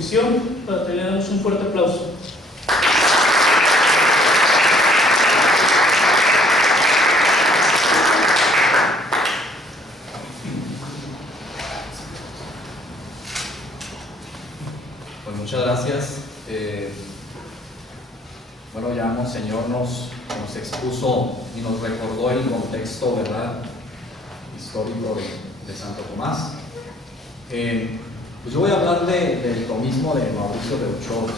exposición. Para que le damos un fuerte aplauso. Pues muchas gracias. Bueno, ya Monseñor nos expuso y nos recordó el contexto, ¿verdad?, histórico de Santo Tomás. Pues yo voy a hablar del tomismo de Mauricio de Houcholt,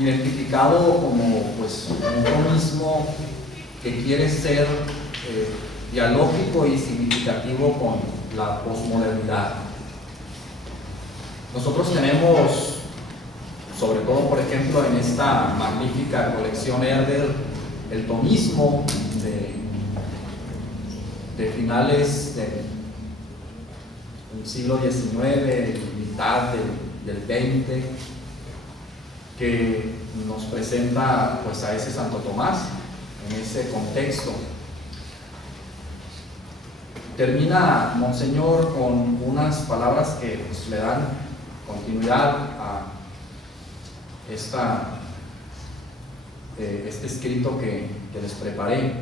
identificado como pues, un tomismo que quiere ser dialógico y significativo con la posmodernidad. Nosotros tenemos, sobre todo por ejemplo en esta magnífica colección Herder, el tomismo de finales del siglo XIX, mitad del XX, que nos presenta pues a ese Santo Tomás en ese contexto. Termina Monseñor con unas palabras que pues, le dan continuidad a este escrito que les preparé,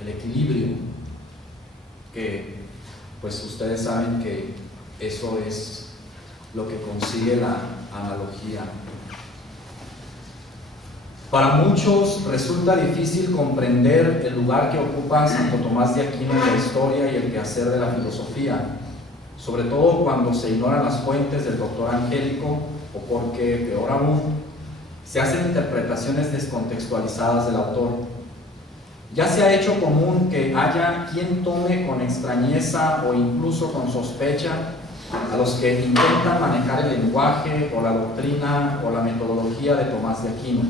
el equilibrio, que pues ustedes saben que eso es lo que consigue la analogía. Para muchos resulta difícil comprender el lugar que ocupa Santo Tomás de Aquino en la historia y el quehacer de la filosofía, sobre todo cuando se ignoran las fuentes del doctor Angélico o porque, peor aún, se hacen interpretaciones descontextualizadas del autor. Ya se ha hecho común que haya quien tome con extrañeza o incluso con sospecha a los que intentan manejar el lenguaje o la doctrina o la metodología de Tomás de Aquino.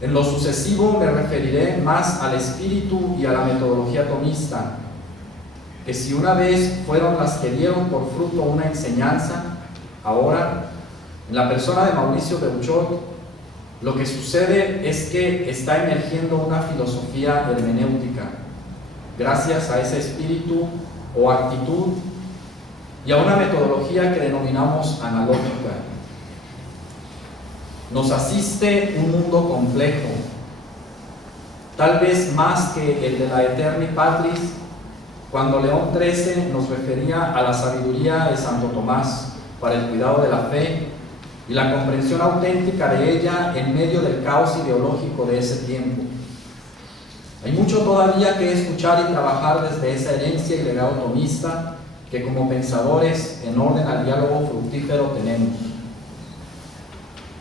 En lo sucesivo me referiré más al espíritu y a la metodología tomista, que si una vez fueron las que dieron por fruto una enseñanza, ahora, en la persona de Mauricio de Houcholt, lo que sucede es que está emergiendo una filosofía hermenéutica, gracias a ese espíritu o actitud y a una metodología que denominamos analógica. Nos asiste un mundo complejo, tal vez más que el de la Aeterni Patris, cuando León XIII nos refería a la sabiduría de Santo Tomás para el cuidado de la fe y la comprensión auténtica de ella en medio del caos ideológico de ese tiempo. Hay mucho todavía que escuchar y trabajar desde esa herencia y legado tomista que como pensadores en orden al diálogo fructífero tenemos.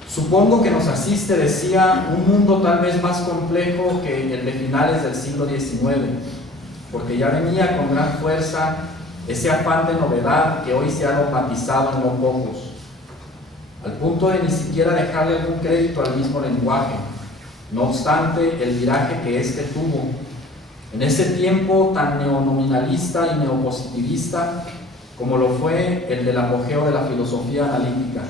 Supongo que nos asiste, decía, un mundo tal vez más complejo que el de finales del siglo XIX, porque ya venía con gran fuerza ese afán de novedad que hoy se ha dogmatizado en no pocos, al punto de ni siquiera dejarle algún crédito al mismo lenguaje. No obstante, el viraje que éste tuvo, en ese tiempo tan neonominalista y neopositivista como lo fue el del apogeo de la filosofía analítica.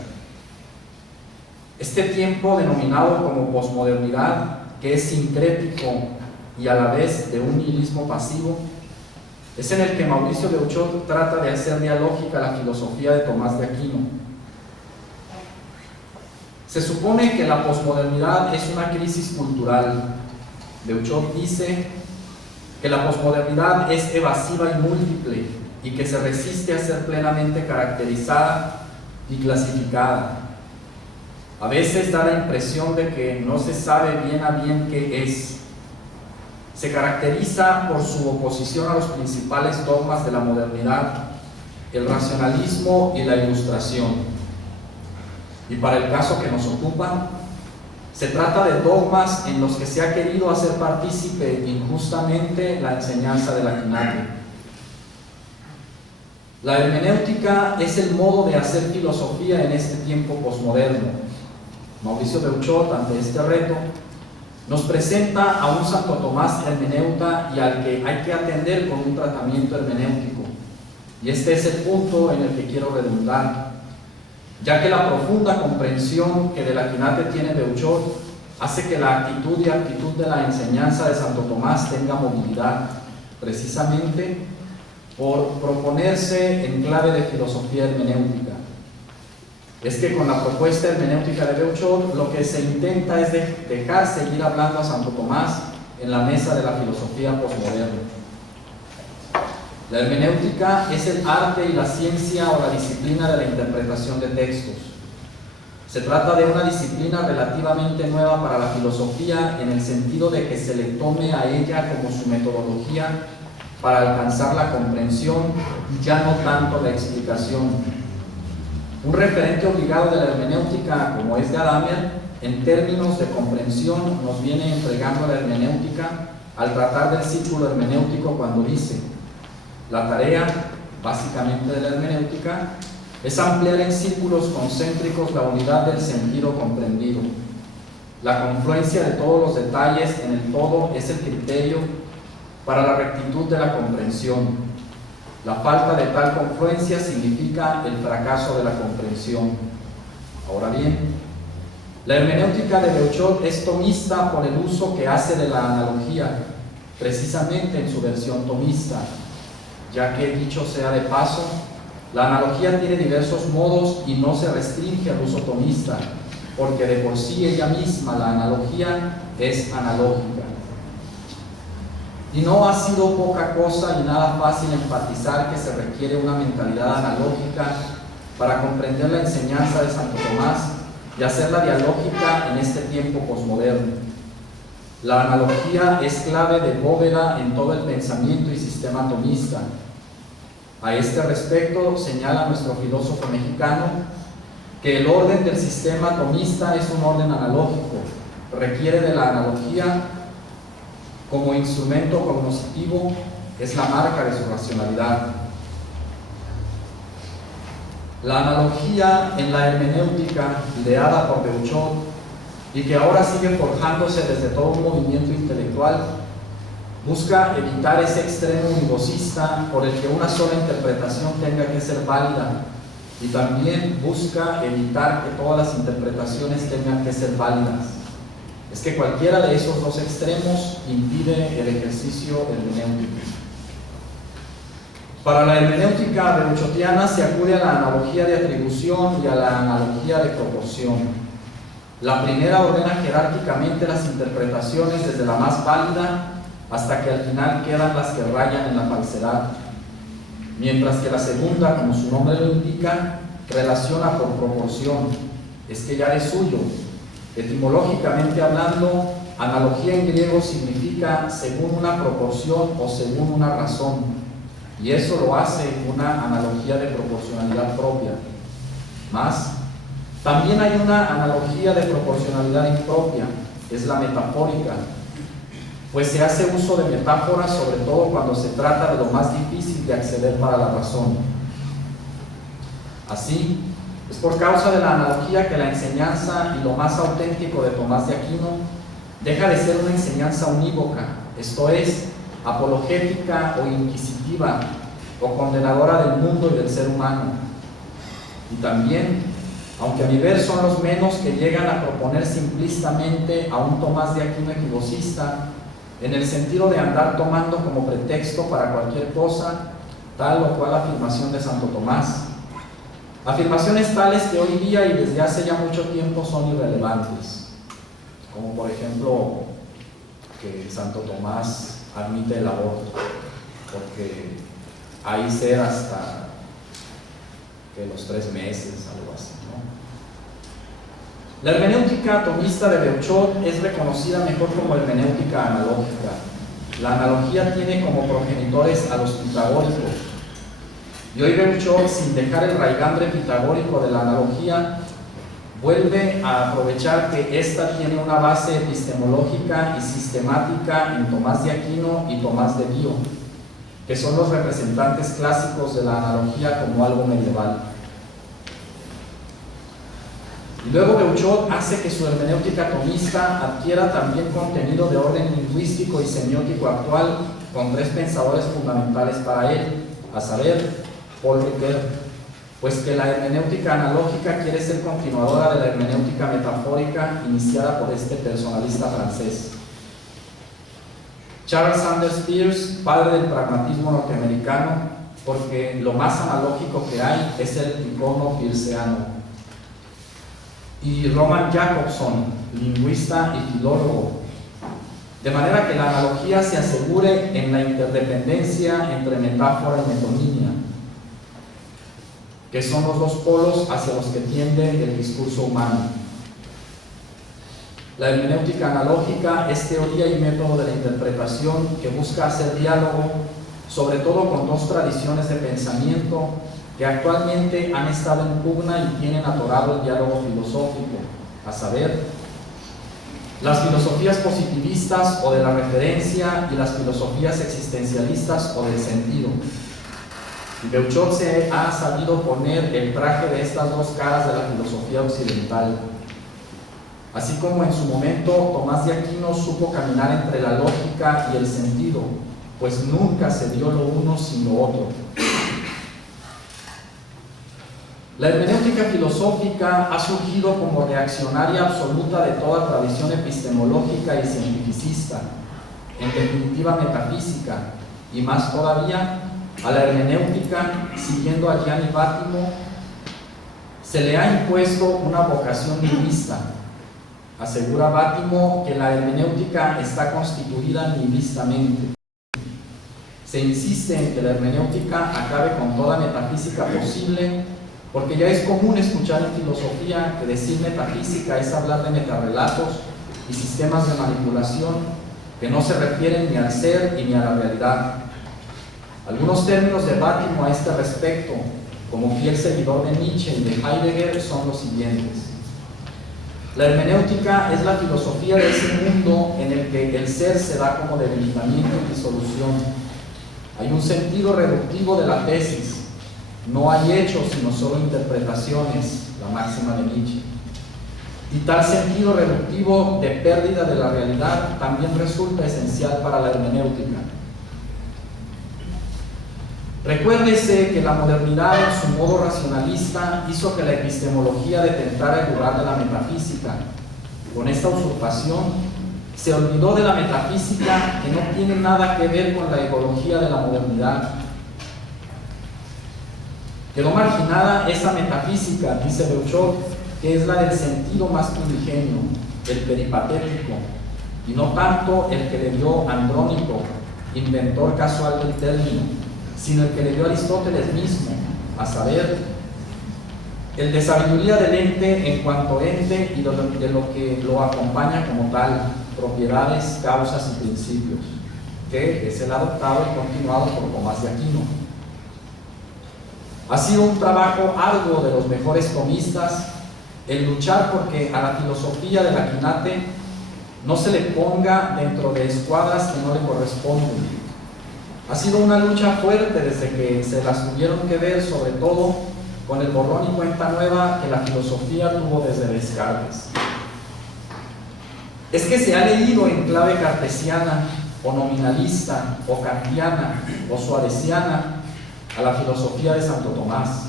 Este tiempo denominado como posmodernidad, que es sincrético y a la vez de un nihilismo pasivo, es en el que Mauricio de Houcholt trata de hacer dialógica la filosofía de Tomás de Aquino. Se supone que la posmodernidad es una crisis cultural. De Houcholt dice que la posmodernidad es evasiva y múltiple y que se resiste a ser plenamente caracterizada y clasificada. A veces da la impresión de que no se sabe bien a bien qué es. Se caracteriza por su oposición a los principales dogmas de la modernidad, el racionalismo y la ilustración. Y para el caso que nos ocupa, se trata de dogmas en los que se ha querido hacer partícipe injustamente la enseñanza de la Quinate. La hermenéutica es el modo de hacer filosofía en este tiempo posmoderno. Mauricio de Houcholt, ante este reto, nos presenta a un Santo Tomás hermeneuta y al que hay que atender con un tratamiento hermenéutico. Y este es el punto en el que quiero redundar, ya que la profunda comprensión que de la Quinate tiene de Houcholt hace que la actitud y actitud de la enseñanza de Santo Tomás tenga movilidad, precisamente por proponerse en clave de filosofía hermenéutica. Es que con la propuesta hermenéutica de Beuchot lo que se intenta es dejar seguir hablando a Santo Tomás en la mesa de la filosofía posmoderna. La hermenéutica es el arte y la ciencia o la disciplina de la interpretación de textos. Se trata de una disciplina relativamente nueva para la filosofía en el sentido de que se le tome a ella como su metodología para alcanzar la comprensión y ya no tanto la explicación. Un referente obligado de la hermenéutica, como es Gadamer, en términos de comprensión nos viene entregando la hermenéutica al tratar del círculo hermenéutico cuando dice: la tarea, básicamente de la hermenéutica, es ampliar en círculos concéntricos la unidad del sentido comprendido. La confluencia de todos los detalles en el todo es el criterio para la rectitud de la comprensión. La falta de tal confluencia significa el fracaso de la comprensión. Ahora bien, la hermenéutica de Beuchot es tomista por el uso que hace de la analogía, precisamente en su versión tomista, ya que, dicho sea de paso, la analogía tiene diversos modos y no se restringe al uso tomista, porque de por sí ella misma, la analogía, es analógica. Y no ha sido poca cosa y nada fácil enfatizar que se requiere una mentalidad analógica para comprender la enseñanza de Santo Tomás y hacerla dialógica en este tiempo posmoderno. La analogía es clave de bóveda en todo el pensamiento y sistema tomista. A este respecto señala nuestro filósofo mexicano que el orden del sistema tomista es un orden analógico, requiere de la analogía como instrumento cognoscitivo, es la marca de su racionalidad. La analogía en la hermenéutica ideada por Beuchot y que ahora sigue forjándose desde todo un movimiento intelectual, busca evitar ese extremo univocista por el que una sola interpretación tenga que ser válida, y también busca evitar que todas las interpretaciones tengan que ser válidas. Es que cualquiera de esos dos extremos impide el ejercicio hermenéutico. Para la hermenéutica beuchotiana se acude a la analogía de atribución y a la analogía de proporción. La primera ordena jerárquicamente las interpretaciones desde la más válida hasta que al final quedan las que rayan en la falsedad, mientras que la segunda, como su nombre lo indica, relaciona por proporción. Es que ya de suyo, etimológicamente hablando, analogía en griego significa según una proporción o según una razón, y eso lo hace una analogía de proporcionalidad propia. Más, también hay una analogía de proporcionalidad impropia, es la metafórica, pues se hace uso de metáforas sobre todo cuando se trata de lo más difícil de acceder para la razón. Así, es por causa de la analogía que la enseñanza y lo más auténtico de Tomás de Aquino deja de ser una enseñanza unívoca, esto es, apologética o inquisitiva o condenadora del mundo y del ser humano. Y también, aunque a mi ver son los menos que llegan a proponer simplistamente a un Tomás de Aquino equivocista, en el sentido de andar tomando como pretexto para cualquier cosa tal o cual afirmación de Santo Tomás. Afirmaciones tales que hoy día y desde hace ya mucho tiempo son irrelevantes, como por ejemplo que Santo Tomás admite el aborto, porque ahí ser hasta que los 3 meses, algo así, ¿no? La hermenéutica tomista de Beuchot es reconocida mejor como hermenéutica analógica. La analogía tiene como progenitores a los pitagóricos. Y hoy Beuchot, sin dejar el raigambre pitagórico de la analogía, vuelve a aprovechar que ésta tiene una base epistemológica y sistemática en Tomás de Aquino y Tomás de Bio, que son los representantes clásicos de la analogía como algo medieval. Y luego Beuchot hace que su hermenéutica tomista adquiera también contenido de orden lingüístico y semiótico actual con 3 pensadores fundamentales para él, a saber, Paul Ricoeur, pues que la hermenéutica analógica quiere ser continuadora de la hermenéutica metafórica iniciada por este personalista francés. Charles Sanders Peirce, padre del pragmatismo norteamericano, porque lo más analógico que hay es el icono peirceano. Y Roman Jakobson, lingüista y filólogo, de manera que la analogía se asegure en la interdependencia entre metáfora y metonimia, que son los dos polos hacia los que tiende el discurso humano. La hermenéutica analógica es teoría y método de la interpretación que busca hacer diálogo, sobre todo con dos tradiciones de pensamiento que actualmente han estado en pugna y tienen atorado el diálogo filosófico, a saber, las filosofías positivistas o de la referencia y las filosofías existencialistas o del sentido. Beuchot se ha sabido poner el traje de estas dos caras de la filosofía occidental. Así como en su momento Tomás de Aquino supo caminar entre la lógica y el sentido, pues nunca se dio lo uno sin lo otro. La hermenéutica filosófica ha surgido como reaccionaria absoluta de toda tradición epistemológica y cientificista, en definitiva metafísica, y más todavía a la hermenéutica, siguiendo a Gianni Vattimo, se le ha impuesto una vocación nihilista. Asegura Vattimo que la hermenéutica está constituida nihilistamente. Se insiste en que la hermenéutica acabe con toda metafísica posible, porque ya es común escuchar en filosofía que decir metafísica es hablar de metarrelatos y sistemas de manipulación que no se refieren ni al ser y ni a la realidad. Algunos términos de Vattimo a este respecto, como fiel seguidor de Nietzsche y de Heidegger, son los siguientes. La hermenéutica es la filosofía de ese mundo en el que el ser se da como debilitamiento y disolución. Hay un sentido reductivo de la tesis. No hay hechos, sino solo interpretaciones, la máxima de Nietzsche. Y tal sentido reductivo de pérdida de la realidad también resulta esencial para la hermenéutica. Recuérdese que la modernidad en su modo racionalista hizo que la epistemología detentara el lugar de la metafísica. Con esta usurpación se olvidó de la metafísica, que no tiene nada que ver con la ecología de la modernidad. Quedó marginada esa metafísica, dice Beuchot, que es la del sentido más primigenio, el peripatético, y no tanto el que le dio Andrónico, inventor casual del término, sino el que le dio Aristóteles mismo, a saber, el de sabiduría del ente en cuanto ente y de lo que lo acompaña como tal, propiedades, causas y principios, que es el adoptado y continuado por Tomás de Aquino. Ha sido un trabajo arduo de los mejores tomistas el luchar porque a la filosofía del Aquinate no se le ponga dentro de escuadras que no le corresponden. Ha sido una lucha fuerte desde que se las tuvieron que ver, sobre todo con el borrón y cuenta nueva que la filosofía tuvo desde Descartes. Es que se ha leído en clave cartesiana, o nominalista, o kantiana, o suareciana a la filosofía de Santo Tomás.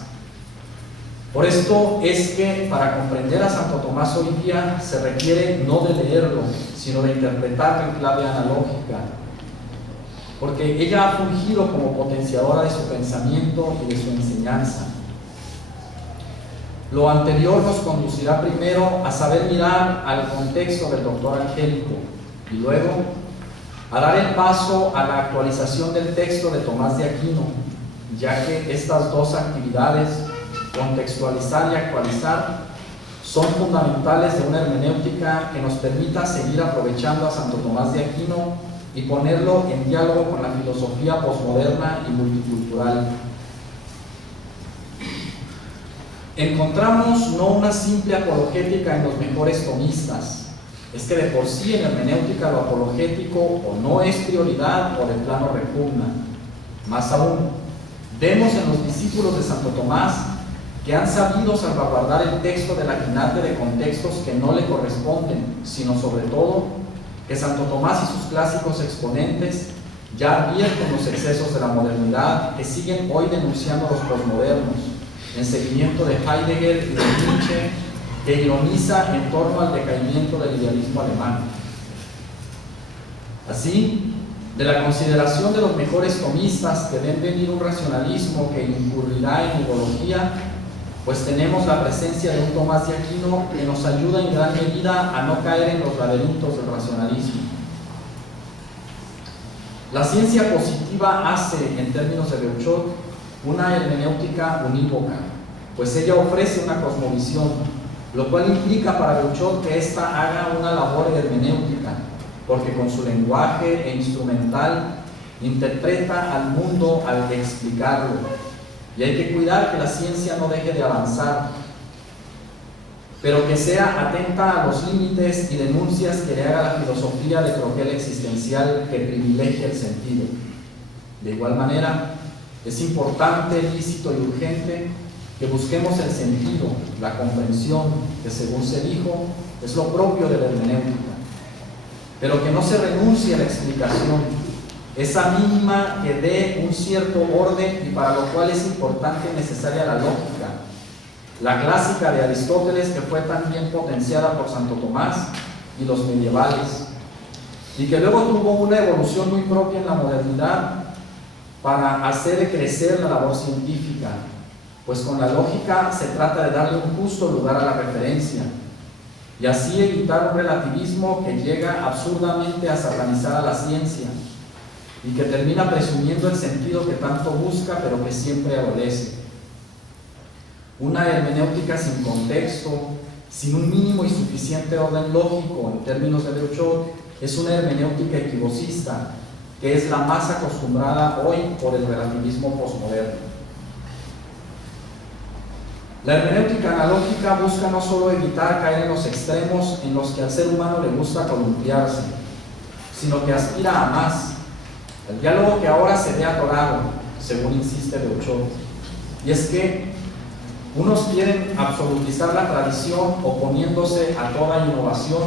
Por esto es que para comprender a Santo Tomás hoy día se requiere no de leerlo, sino de interpretarlo en clave analógica, porque ella ha fungido como potenciadora de su pensamiento y de su enseñanza. Lo anterior nos conducirá primero a saber mirar al contexto del doctor Angélico y luego a dar el paso a la actualización del texto de Tomás de Aquino, ya que estas dos actividades, contextualizar y actualizar, son fundamentales de una hermenéutica que nos permita seguir aprovechando a Santo Tomás de Aquino y ponerlo en diálogo con la filosofía posmoderna y multicultural. Encontramos no una simple apologética en los mejores tomistas, es que de por sí en hermenéutica lo apologético o no es prioridad o de plano repugna. Más aún, vemos en los discípulos de Santo Tomás que han sabido salvaguardar el texto del Aquinate de contextos que no le corresponden, sino sobre todo que Santo Tomás y sus clásicos exponentes ya advierten los excesos de la modernidad que siguen hoy denunciando los posmodernos, en seguimiento de Heidegger y de Nietzsche, que ironiza en torno al decaimiento del idealismo alemán. Así, De la consideración de los mejores tomistas que ven venir un racionalismo que incurrirá en ideología, pues tenemos la presencia de un Tomás de Aquino que nos ayuda en gran medida a no caer en los laberintos del racionalismo. La ciencia positiva hace, en términos de Beuchot, una hermenéutica unívoca, pues ella ofrece una cosmovisión, lo cual implica para Beuchot que ésta haga una labor hermenéutica, porque con su lenguaje e instrumental interpreta al mundo al explicarlo, y hay que cuidar que la ciencia no deje de avanzar, pero que sea atenta a los límites y denuncias que le haga la filosofía de croquel existencial que privilegia el sentido. De igual manera, es importante, lícito y urgente que busquemos el sentido, la comprensión, que según se dijo, es lo propio de la hermenéutica, pero que no se renuncie a la explicación, esa mínima que dé un cierto orden y para lo cual es importante y necesaria la lógica, la clásica de Aristóteles que fue también potenciada por Santo Tomás y los medievales, y que luego tuvo una evolución muy propia en la modernidad para hacer crecer la labor científica, pues con la lógica se trata de darle un justo lugar a la referencia y así evitar un relativismo que llega absurdamente a satanizar a la ciencia y que termina presumiendo el sentido que tanto busca pero que siempre adolece. Una hermenéutica sin contexto, sin un mínimo y suficiente orden lógico en términos de Beuchot, es una hermenéutica equivocista, que es la más acostumbrada hoy por el relativismo posmoderno. La hermenéutica analógica busca no solo evitar caer en los extremos en los que al ser humano le gusta columpiarse, sino que aspira a más. El diálogo que ahora se ve atorado, según insiste Beuchot, y es que unos quieren absolutizar la tradición oponiéndose a toda innovación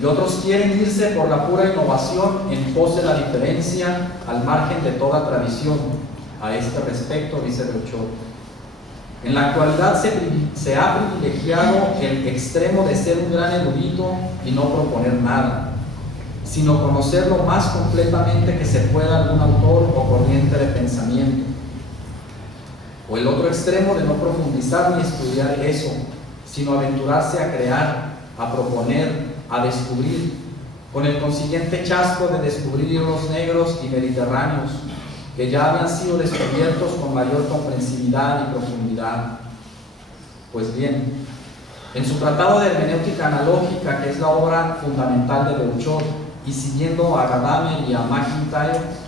y otros quieren irse por la pura innovación en pos de la diferencia al margen de toda tradición. A este respecto, dice Beuchot, en la actualidad se ha privilegiado el extremo de ser un gran erudito y no proponer nada, sino conocer lo más completamente que se pueda algún autor o corriente de pensamiento. O el otro extremo de no profundizar ni estudiar eso, sino aventurarse a crear, a proponer, a descubrir, con el consiguiente chasco de descubrir hilos negros y mediterráneos, que ya habían sido descubiertos con mayor comprensibilidad y profundidad. Pues bien, en su tratado de hermenéutica analógica, que es la obra fundamental de Beuchot, y siguiendo a Gadamer y a MacIntyre,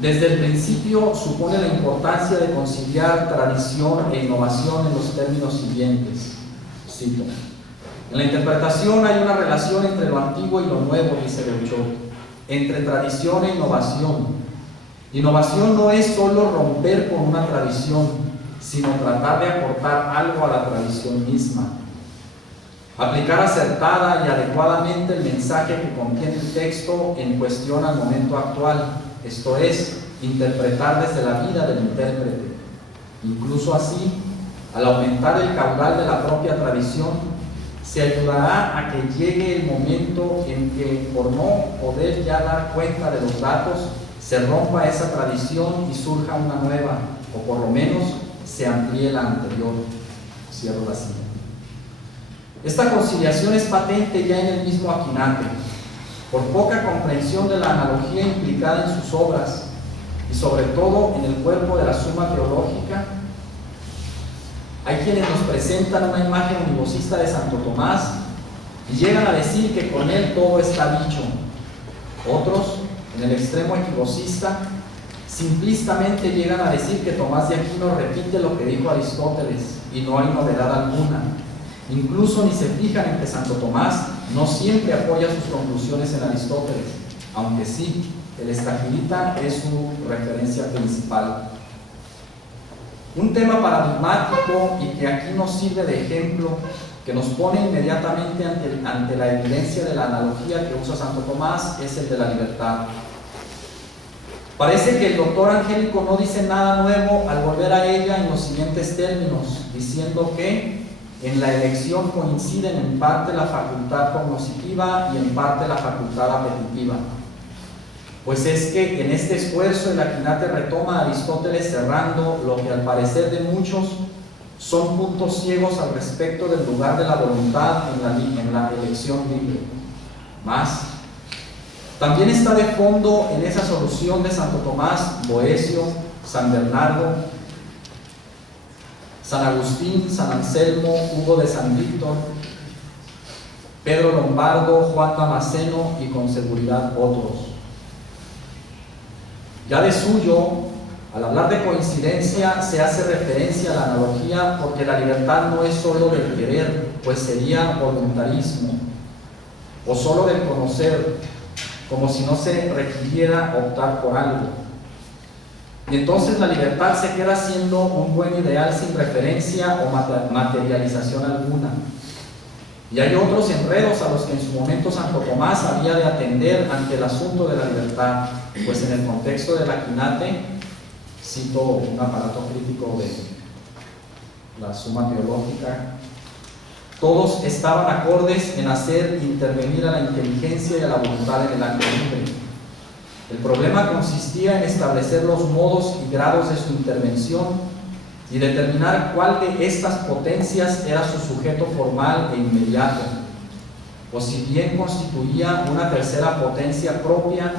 desde el principio supone la importancia de conciliar tradición e innovación en los términos siguientes. Cito: en la interpretación hay una relación entre lo antiguo y lo nuevo, dice Beuchot, entre tradición e innovación. Innovación no es solo romper con una tradición, sino tratar de aportar algo a la tradición misma. Aplicar acertada y adecuadamente el mensaje que contiene el texto en cuestión al momento actual, esto es, interpretar desde la vida del intérprete. Incluso así, al aumentar el caudal de la propia tradición, se ayudará a que llegue el momento en que, por no poder ya dar cuenta de los datos, se rompa esa tradición y surja una nueva, o por lo menos se amplíe la anterior. Cierro la cita. Esta conciliación es patente ya en el mismo Aquinate, por poca comprensión de la analogía implicada en sus obras y sobre todo en el cuerpo de la Suma Teológica. Hay quienes nos presentan una imagen univocista de Santo Tomás y llegan a decir que con él todo está dicho. Otros, en el extremo equivocista, simplistamente llegan a decir que Tomás de Aquino repite lo que dijo Aristóteles y no hay novedad alguna. Incluso ni se fijan en que Santo Tomás no siempre apoya sus conclusiones en Aristóteles, aunque sí, el Estagirita es su referencia principal. Un tema paradigmático y que aquí nos sirve de ejemplo, que nos pone inmediatamente ante la evidencia de la analogía que usa Santo Tomás, es el de la libertad. Parece que el doctor Angélico no dice nada nuevo al volver a ella en los siguientes términos, diciendo que en la elección coinciden en parte la facultad cognoscitiva y en parte la facultad apetitiva. pues es que en este esfuerzo el Aquinate retoma a Aristóteles cerrando lo que al parecer de muchos son puntos ciegos al respecto del lugar de la voluntad en la elección libre. Más, también está de fondo en esa solución de Santo Tomás, Boecio, San Bernardo, San Agustín, San Anselmo, Hugo de San Víctor, Pedro Lombardo, Juan Damasceno y con seguridad otros. Ya de suyo, al hablar de coincidencia, se hace referencia a la analogía porque la libertad no es solo del querer, pues sería voluntarismo, o solo del conocer, como si no se requiriera optar por algo. Y entonces la libertad se queda siendo un buen ideal sin referencia o materialización alguna. Y hay otros enredos a los que en su momento Santo Tomás había de atender ante el asunto de la libertad, pues en el contexto del Aquinate, cito un aparato crítico de la Suma Teológica, todos estaban acordes en hacer intervenir a la inteligencia y a la voluntad en el acto libre. El problema consistía en establecer los modos y grados de su intervención y determinar cuál de estas potencias era su sujeto formal e inmediato, o si bien constituía una tercera potencia propia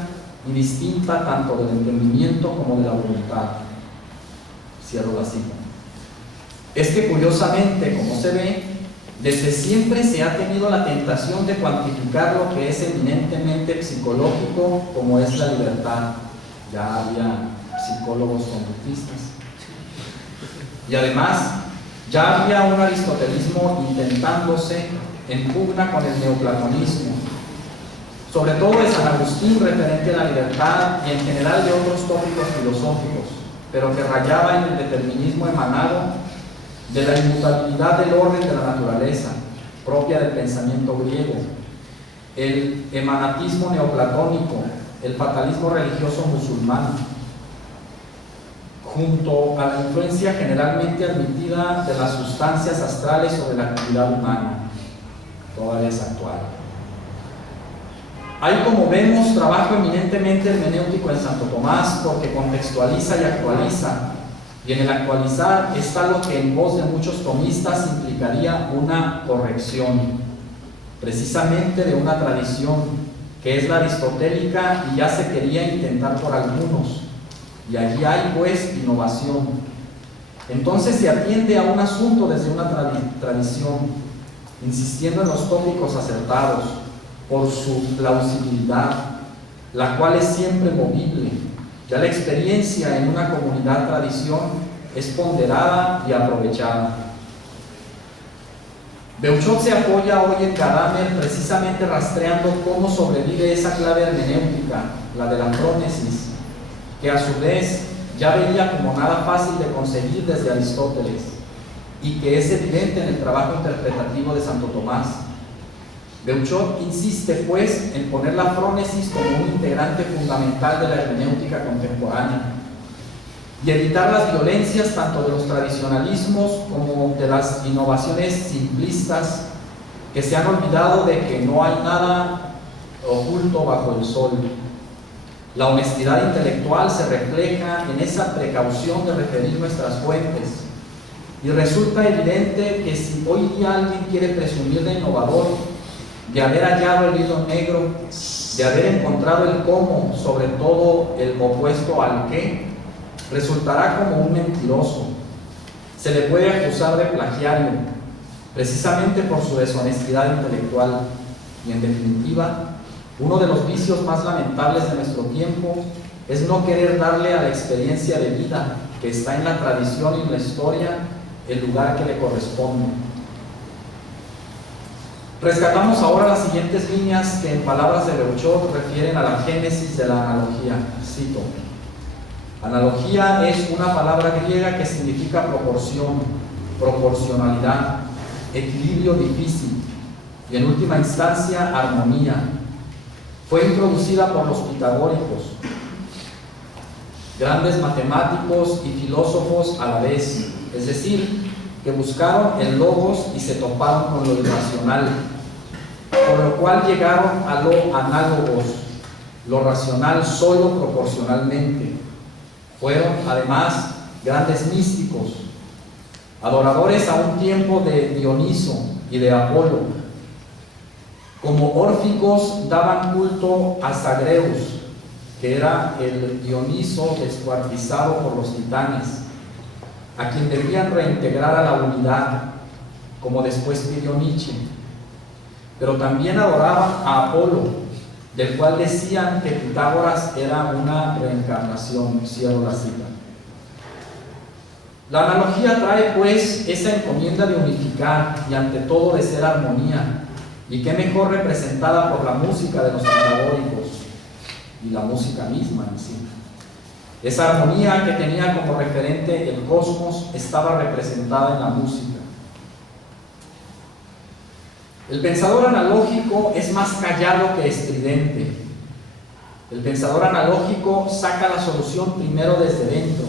y distinta tanto del entendimiento como de la voluntad. Cierro la cita. Es que curiosamente, como se ve, desde siempre se ha tenido la tentación de cuantificar lo que es eminentemente psicológico como es la libertad. Ya había psicólogos conductistas. Y además, ya había un aristotelismo intentándose en pugna con el neoplatonismo, sobre todo de San Agustín referente a la libertad y en general de otros tópicos filosóficos, pero que rayaba en el determinismo emanado de la inmutabilidad del orden de la naturaleza, propia del pensamiento griego, el emanatismo neoplatónico, el fatalismo religioso musulmán, junto a la influencia generalmente admitida de las sustancias astrales sobre la actividad humana, todavía es actual. Hay, como vemos, trabajo eminentemente hermenéutico en Santo Tomás porque contextualiza y actualiza, y en el actualizar está lo que en voz de muchos tomistas implicaría una corrección, precisamente de una tradición que es la aristotélica y ya se quería intentar por algunos. Y allí hay pues innovación. Entonces se atiende a un asunto desde una tradición, insistiendo en los tópicos acertados por su plausibilidad, la cual es siempre movible. Ya la experiencia en una comunidad tradición es ponderada y aprovechada. Beuchot se apoya hoy en Gadamer precisamente rastreando cómo sobrevive esa clave hermenéutica, la de la frónesis, que a su vez ya veía como nada fácil de conseguir desde Aristóteles y que es evidente en el trabajo interpretativo de Santo Tomás. Beuchot insiste pues en poner la frónesis como un integrante fundamental de la hermenéutica contemporánea y evitar las violencias tanto de los tradicionalismos como de las innovaciones simplistas que se han olvidado de que no hay nada oculto bajo el sol. La honestidad intelectual se refleja en esa precaución de referir nuestras fuentes y resulta evidente que si hoy día alguien quiere presumir de innovador, de haber hallado el hilo negro, de haber encontrado el cómo, sobre todo el opuesto al qué, resultará como un mentiroso. Se le puede acusar de plagiario, precisamente por su deshonestidad intelectual. Y en definitiva, uno de los vicios más lamentables de nuestro tiempo es no querer darle a la experiencia de vida que está en la tradición y en la historia el lugar que le corresponde. Rescatamos ahora las siguientes líneas que en palabras de Beuchot refieren a la génesis de la analogía. Cito: analogía es una palabra griega que significa proporción, proporcionalidad, equilibrio difícil y en última instancia armonía. Fue introducida por los pitagóricos, grandes matemáticos y filósofos a la vez, es decir, que buscaron el logos y se toparon con lo irracional, por lo cual llegaron a lo análogos, lo racional solo proporcionalmente. Fueron además grandes místicos, adoradores a un tiempo de Dioniso y de Apolo. Como órficos daban culto a Zagreus, que era el Dioniso descuartizado por los titanes, a quien debían reintegrar a la unidad, como después pidió Nietzsche. Pero también adoraban a Apolo, del cual decían que Pitágoras era una reencarnación. Cierro la cita. La analogía trae pues esa encomienda de unificar y ante todo de ser armonía, y qué mejor representada por la música de los pitagóricos y la música misma en sí. Esa armonía que tenía como referente el cosmos estaba representada en la música. El pensador analógico es más callado que estridente. El pensador analógico saca la solución primero desde dentro,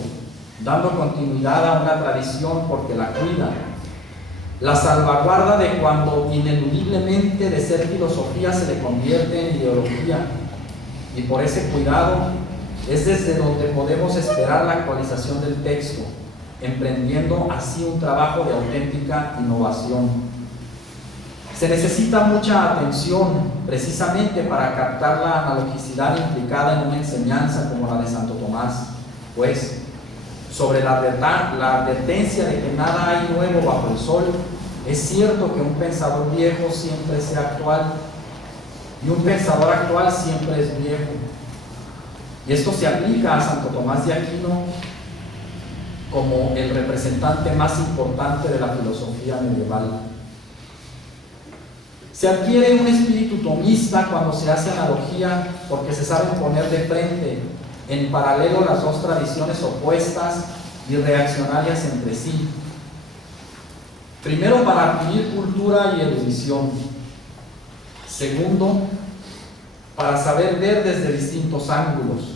dando continuidad a una tradición porque la cuida, la salvaguarda de cuando ineludiblemente de ser filosofía se le convierte en ideología, y por ese cuidado es desde donde podemos esperar la actualización del texto, emprendiendo así un trabajo de auténtica innovación. Se necesita mucha atención precisamente para captar la analogicidad implicada en una enseñanza como la de Santo Tomás, pues sobre la advertencia de que nada hay nuevo bajo el sol, es cierto que un pensador viejo siempre sea actual y un pensador actual siempre es viejo. Y esto se aplica a Santo Tomás de Aquino como el representante más importante de la filosofía medieval. Se adquiere un espíritu tomista cuando se hace analogía porque se saben poner de frente en paralelo las dos tradiciones opuestas y reaccionarias entre sí. Primero, para adquirir cultura y erudición. Segundo, para saber ver desde distintos ángulos.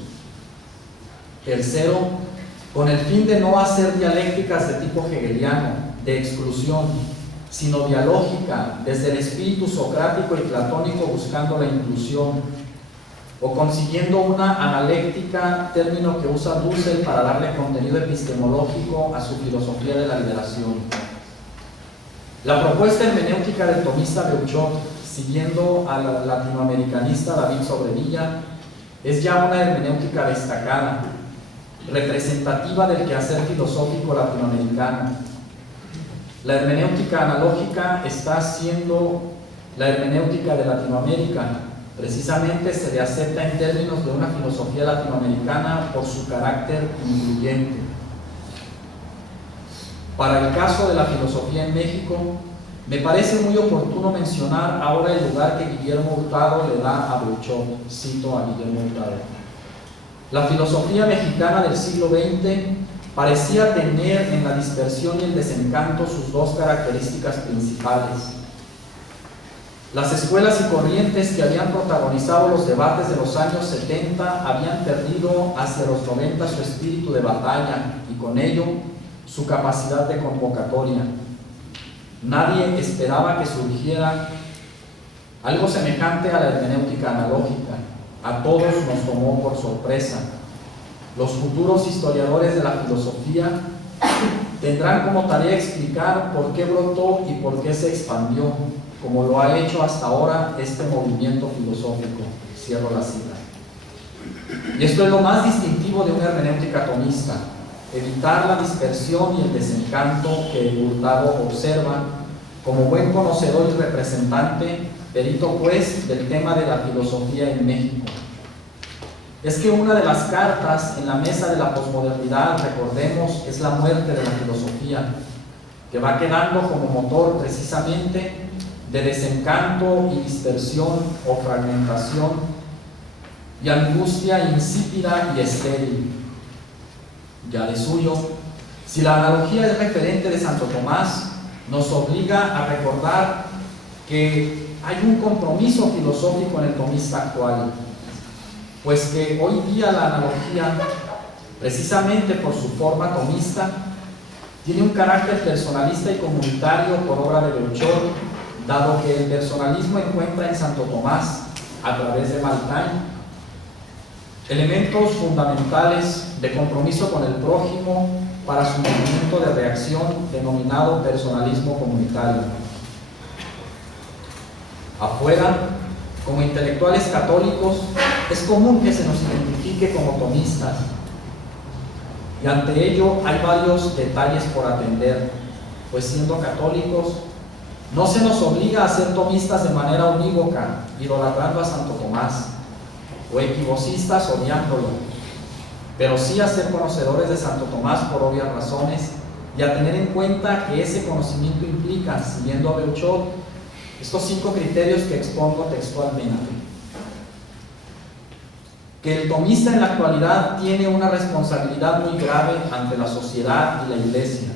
Tercero, con el fin de no hacer dialécticas de tipo hegeliano, de exclusión, sino dialógica, desde el espíritu socrático y platónico buscando la inclusión, o consiguiendo una analéctica, término que usa Dussel para darle contenido epistemológico a su filosofía de la liberación. La propuesta hermenéutica del tomista Beuchot, siguiendo al latinoamericanista David Sobrevilla, es ya una hermenéutica destacada, representativa del quehacer filosófico latinoamericano. La hermenéutica analógica está siendo la hermenéutica de Latinoamérica. Precisamente se le acepta en términos de una filosofía latinoamericana por su carácter incluyente. Para el caso de la filosofía en México, me parece muy oportuno mencionar ahora el lugar que Guillermo Hurtado le da a Beuchot. Cito a Guillermo Hurtado. La filosofía mexicana del siglo XX parecía tener en la dispersión y el desencanto sus dos características principales. Las escuelas y corrientes que habían protagonizado los debates de los años 70 habían perdido hacia los 90 su espíritu de batalla y con ello su capacidad de convocatoria. Nadie esperaba que surgiera algo semejante a la hermenéutica analógica. A todos nos tomó por sorpresa. Los futuros historiadores de la filosofía tendrán como tarea explicar por qué brotó y por qué se expandió, como lo ha hecho hasta ahora este movimiento filosófico. Cierro la cita. Y esto es lo más distintivo de una hermenéutica tomista: evitar la dispersión y el desencanto que Hurtado observa como buen conocedor y representante, perito pues, del tema de la filosofía en México. Es que una de las cartas en la mesa de la posmodernidad, recordemos, es la muerte de la filosofía, que va quedando como motor precisamente de desencanto y dispersión o fragmentación y angustia insípida y estéril. Ya de suyo, si la analogía es referente de Santo Tomás, nos obliga a recordar que hay un compromiso filosófico en el tomista actual, pues que hoy día la analogía, precisamente por su forma tomista, tiene un carácter personalista y comunitario por obra de Beuchot, dado que el personalismo encuentra en Santo Tomás, a través de Malthine, Elementos fundamentales de compromiso con el prójimo para su movimiento de reacción denominado personalismo comunitario. Afuera, como intelectuales católicos, es común que se nos identifique como tomistas, y ante ello hay varios detalles por atender, pues siendo católicos, no se nos obliga a ser tomistas de manera unívoca, idolatrando a Santo Tomás, o equivocistas odiándolo, pero sí a ser conocedores de Santo Tomás por obvias razones, y a tener en cuenta que ese conocimiento implica, siguiendo a Beuchot, estos 5 criterios que expongo textualmente. Que el tomista en la actualidad tiene una responsabilidad muy grave ante la sociedad y la Iglesia.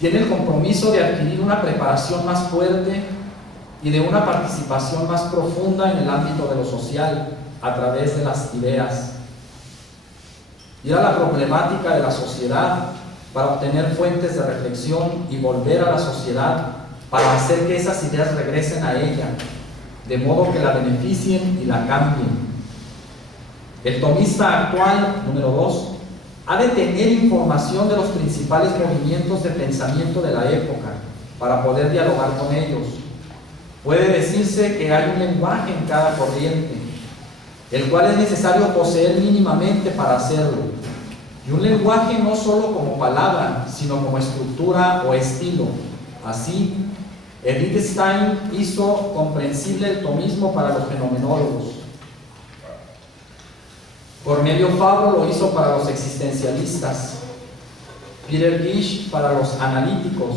Tiene el compromiso de adquirir una preparación más fuerte y de una participación más profunda en el ámbito de lo social a través de las ideas. Ir a la problemática de la sociedad para obtener fuentes de reflexión y volver a la sociedad para hacer que esas ideas regresen a ella, de modo que la beneficien y la cambien. El tomista actual, número 2, ha de tener información de los principales movimientos de pensamiento de la época para poder dialogar con ellos. Puede decirse que hay un lenguaje en cada corriente, el cual es necesario poseer mínimamente para hacerlo. Y un lenguaje no solo como palabra, sino como estructura o estilo. Así, Edith Stein hizo comprensible el tomismo para los fenomenólogos. Cornelio Fabro lo hizo para los existencialistas. Peter Gish para los analíticos.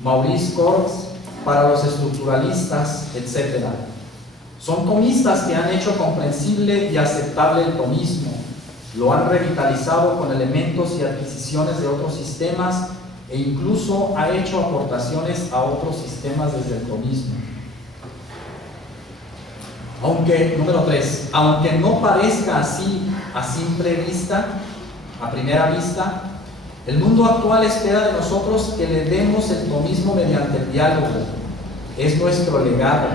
Maurice Kortz para los estructuralistas, etc. Son tomistas que han hecho comprensible y aceptable el tomismo. Lo han revitalizado con elementos y adquisiciones de otros sistemas e incluso ha hecho aportaciones a otros sistemas desde el tomismo. Aunque, número 3, aunque no parezca así a simple vista, a primera vista, el mundo actual espera de nosotros que le demos el tomismo mediante el diálogo. Es nuestro legado.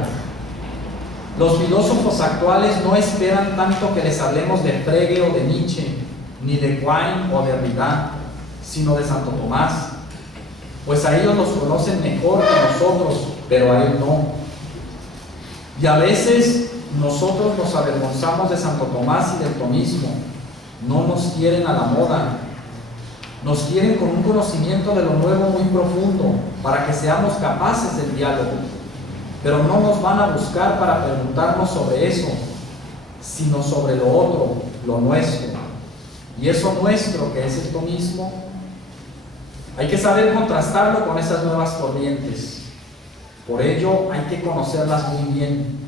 Los filósofos actuales no esperan tanto que les hablemos de Frege o de Nietzsche, ni de Quine o de Derrida, sino de Santo Tomás, pues a ellos los conocen mejor que nosotros, pero a él no. Y a veces nosotros nos avergonzamos de Santo Tomás y del tomismo. No nos quieren a la moda, nos quieren con un conocimiento de lo nuevo muy profundo, para que seamos capaces del diálogo, pero no nos van a buscar para preguntarnos sobre eso, sino sobre lo otro, lo nuestro. Y eso nuestro, que es el tomismo, hay que saber contrastarlo con esas nuevas corrientes. Por ello hay que conocerlas muy bien.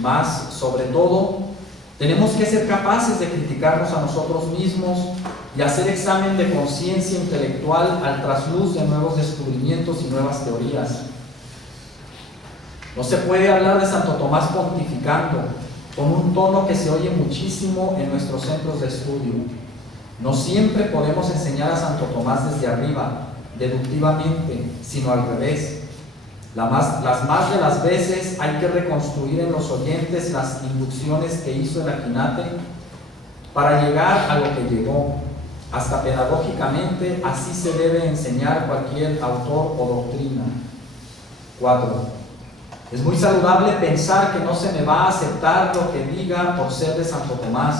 Más, sobre todo, tenemos que ser capaces de criticarnos a nosotros mismos y hacer examen de conciencia intelectual al trasluz de nuevos descubrimientos y nuevas teorías. No se puede hablar de Santo Tomás pontificando, con un tono que se oye muchísimo en nuestros centros de estudio. No siempre podemos enseñar a Santo Tomás desde arriba, deductivamente, sino al revés. Las más de las veces hay que reconstruir en los oyentes las inducciones que hizo el Aquinate para llegar a lo que llegó. Hasta pedagógicamente así se debe enseñar cualquier autor o doctrina. 4. Es muy saludable pensar que no se me va a aceptar lo que diga por ser de Santo Tomás,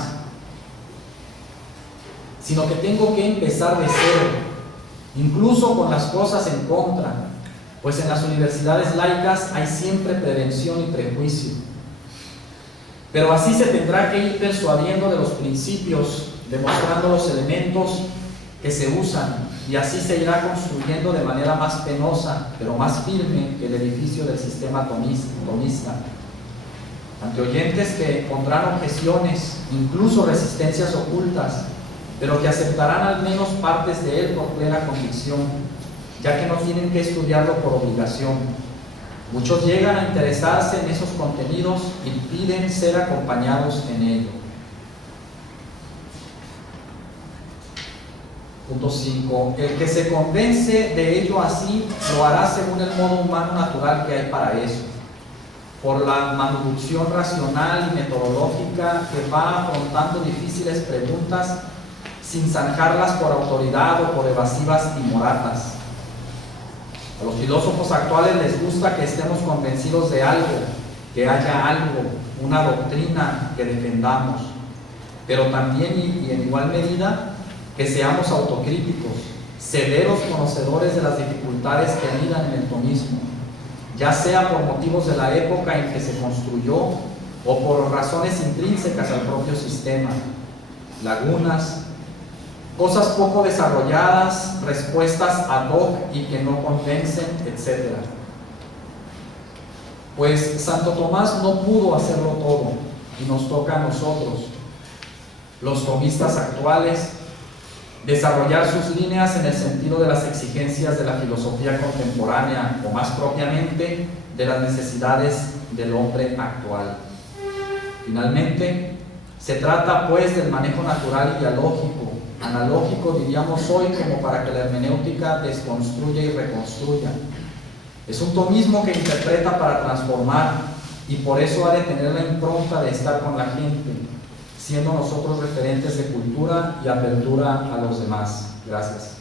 sino que tengo que empezar de cero, incluso con las cosas en contra, pues en las universidades laicas hay siempre prevención y prejuicio. Pero así se tendrá que ir persuadiendo de los principios, demostrando los elementos que se usan, y así se irá construyendo de manera más penosa, pero más firme que el edificio del sistema tomista. Ante oyentes que pondrán objeciones, incluso resistencias ocultas, pero que aceptarán al menos partes de él por plena convicción, ya que no tienen que estudiarlo por obligación. Muchos llegan a interesarse en esos contenidos y piden ser acompañados en ello. Punto 5. El que se convence de ello así, lo hará según el modo humano natural que hay para eso. por la manducción racional y metodológica que va afrontando difíciles preguntas sin zanjarlas por autoridad o por evasivas timoratas. A los filósofos actuales les gusta que estemos convencidos de algo, que haya algo, una doctrina que defendamos, pero también y en igual medida que seamos autocríticos, severos conocedores de las dificultades que anidan en el tomismo, ya sea por motivos de la época en que se construyó o por razones intrínsecas al propio sistema, lagunas, cosas poco desarrolladas, respuestas ad hoc y que no convencen, etc. Pues Santo Tomás no pudo hacerlo todo y nos toca a nosotros, los tomistas actuales, desarrollar sus líneas en el sentido de las exigencias de la filosofía contemporánea o más propiamente de las necesidades del hombre actual. Finalmente, se trata pues del manejo natural y dialógico, analógico diríamos hoy, como para que la hermenéutica desconstruya y reconstruya. Es un tomismo que interpreta para transformar y por eso ha de tener la impronta de estar con la gente, siendo nosotros referentes de cultura y apertura a los demás. Gracias.